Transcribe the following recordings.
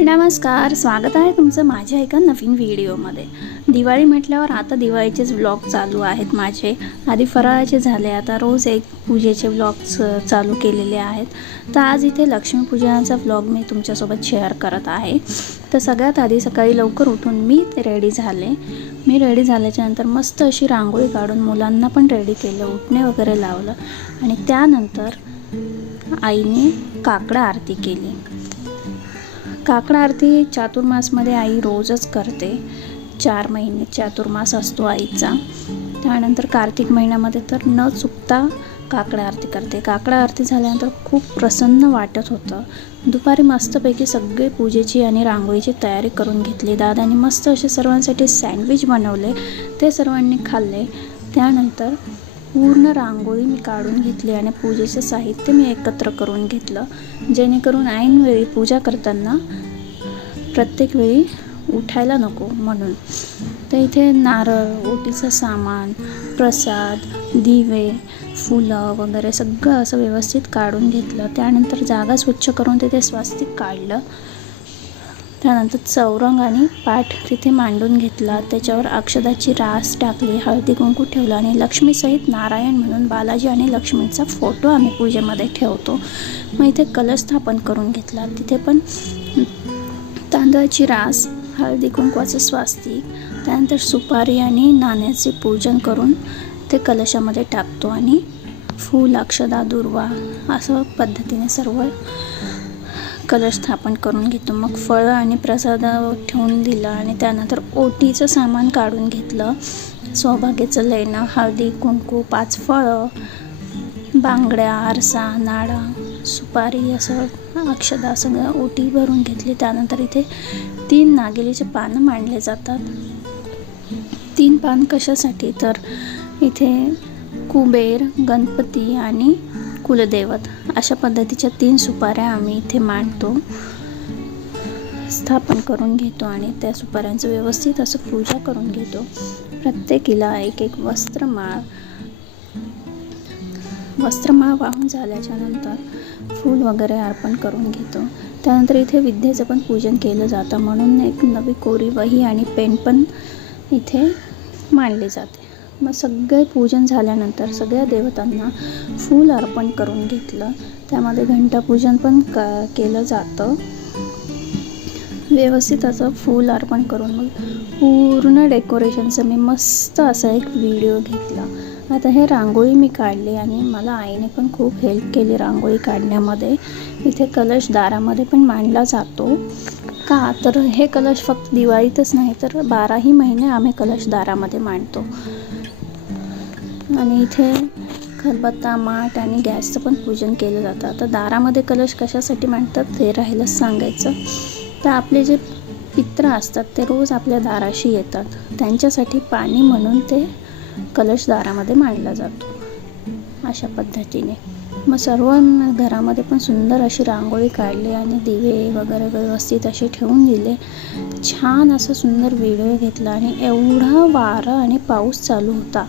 नमस्कार स्वागत आहे तुमचं माझ्या एका नवीन व्हिडिओमध्ये. दिवाळी म्हटल्यावर आता दिवाळीचेच व्लॉग चालू आहेत माझे. आधी फराळाचे झाले आता रोज एक पूजेचे व्लॉग्स चालू केलेले आहेत. तर आज इथे लक्ष्मीपूजनाचा व्लॉग मी तुमच्यासोबत शेअर करत आहे. तर सगळ्यात आधी सकाळी लवकर उठून मी रेडी झाले. मी रेडी झाल्याच्यानंतर मस्त अशी रांगोळी काढून मुलांना पण रेडी केलं उठणे वगैरे लावलं. आणि त्यानंतर आईने काकडा आरती केली. काकडा आरती चातुर्मासमध्ये आई रोजच करते. चार महिने चातुर्मास असतो आईचा. त्यानंतर कार्तिक महिन्यामध्ये तर न चुकता काकडा आरती करते. काकडा आरती झाल्यानंतर खूप प्रसन्न वाटत होतं. दुपारी मस्तपैकी सगळे पूजेची आणि रांगोळीची तयारी करून घेतली. दादाने मस्त असे सर्वांसाठी सँडविच बनवले. ते सर्वांनी खाल्ले. त्यानंतर पूर्ण रांगोळी मी काढून घेतली आणि पूजेचं साहित्य मी एकत्र करून घेतलं. जेणेकरून ऐनवेळी पूजा करताना प्रत्येक वेळी उठायला नको म्हणून. तर इथे नारळ ओटीचं सामान प्रसाद दिवे फुलं वगैरे सगळं असं व्यवस्थित काढून घेतलं. त्यानंतर जागा स्वच्छ करून तिथे स्वास्तिक काढलं. त्यानंतर चौरंग आणि पाठ तिथे मांडून घेतला. त्याच्यावर अक्षदाची रास टाकली हळदी कुंकू ठेवलं आणि लक्ष्मीसहित नारायण म्हणून बालाजी आणि लक्ष्मीचा फोटो आम्ही पूजेमध्ये ठेवतो. मग इथे कलश स्थापन करून घेतला. तिथे पण तांदळाची रास हळदी कुंकवाचं स्वास्तिक त्यानंतर सुपारी आणि नाण्याचे पूजन करून ते कलशामध्ये टाकतो आणि फूल अक्षदा दुर्वा असं पद्धतीने सर्व कलश स्थापन करून घेतो. मग फळं आणि प्रसाद ठेवून दिला आणि त्यानंतर ओटीचं सामान काढून घेतलं. सौभाग्याचं लेणं हळदी कुंकू पाच फळं बांगड्या आरसा नाडा सुपारी असं अक्षदा सगळं ओटी भरून घेतली. त्यानंतर इथे तीन नागेलीचे पानं मांडले जातात. तीन पान कशासाठी? तर इथे कुबेर गणपती आणि कुलदैवत. अशा पद्धतीच्या तीन सुपाऱ्या आम्ही इथे मांडतो. स्थापन करून घेतो आणि त्या सुपाऱ्यांचं व्यवस्थित असं पूजा करून घेतो. प्रत्येकीला एक एक वस्त्रमाळ वस्त्रमाळ वाहून झाल्याच्यानंतर फूल वगैरे अर्पण करून घेतो. त्यानंतर इथे विद्येचं पण पूजन केलं जातं म्हणून एक नवी कोरी वही आणि पेन पण इथे मांडली जाते. मग सगळे पूजन झाल्यानंतर सगळ्या देवतांना फूल अर्पण करून घेतलं. त्यामध्ये घंटापूजन पण क केलं जातं. व्यवस्थित असं फूल अर्पण करून मग पूर्ण डेकोरेशनचं मी मस्त असा एक व्हिडिओ घेतला. आता हे रांगोळी मी काढली आणि मला आईने पण खूप हेल्प केली रांगोळी काढण्यामध्ये. इथे कलश दारामध्ये पण मांडला जातो. का? तर हे कलश फक्त दिवाळीतच नाही तर बाराही महिने आम्ही कलश दारामध्ये मांडतो. आणि इथे खरबत्ता माठ आणि गॅसचं पण पूजन केलं जातं. आता दारामध्ये कलश कशासाठी मांडतात ते राहिलंच सांगायचं. तर आपले जे पित्र असतात ते रोज आपल्या दाराशी येतात. त्यांच्यासाठी पाणी म्हणून ते कलश दारामध्ये मांडला जातो. अशा पद्धतीने. मग सर्व घरामध्ये पण सुंदर अशी रांगोळी काढली आणि दिवे वगैरे व्यवस्थित असे ठेवून दिले. छान असं सुंदर व्हिडिओ घेतला आणि एवढा वारं आणि पाऊस चालू होता.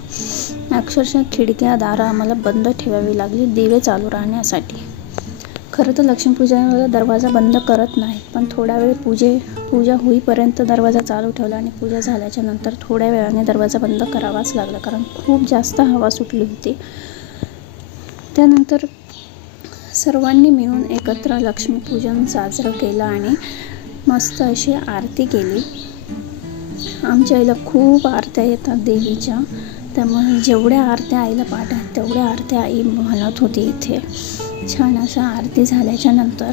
अक्षरशः खिडक्या दारं आम्हाला बंद ठेवावी लागली दिवे चालू राहण्यासाठी. खरं तर लक्ष्मीपूजनाला दरवाजा बंद करत नाही पण थोडा वेळ पूजे पूजा होईपर्यंत दरवाजा चालू ठेवला आणि पूजा झाल्याच्यानंतर थोड्या वेळाने दरवाजा बंद करावाच लागला कारण खूप जास्त हवा सुटली होती. त्यानंतर सर्वांनी मिळून एकत्र लक्ष्मीपूजन साजरं केलं आणि मस्त अशी आरती केली. आमच्या आईला खूप आरत्या येतात देवीच्या. त्यामुळे जेवढ्या आरत्या आईला पाठ आहेत तेवढ्या आरत्या आई म्हणत होती इथे. छान असं आरती झाल्याच्यानंतर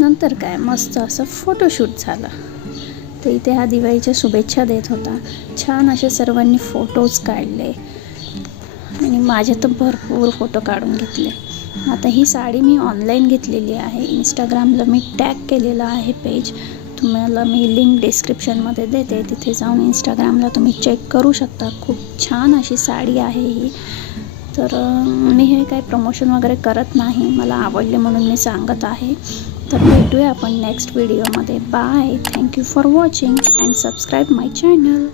नंतर काय मस्त असं फोटोशूट झालं. तर इथे हा दिवाळीच्या शुभेच्छा देत होता. छान असे सर्वांनी फोटोज काढले. आणि माझे तर भरपूर फोटो काढून घेतले. आता ही साडी मी ऑनलाईन घेतलेली आहे. इंस्टाग्रामला मी टॅग केलेलं आहे पेज तुम्हाला मी लिंक डिस्क्रिप्शनमध्ये देते. तिथे जाऊन इंस्टाग्रामला तुम्ही चेक करू शकता. खूप छान अशी साडी आहे ही. तर मी हे काही प्रमोशन वगैरे करत नाही. मला आवडले म्हणून मी सांगत आहे. तर भेटूया आपण नेक्स्ट व्हिडिओमध्ये bye thank you for watching and subscribe my channel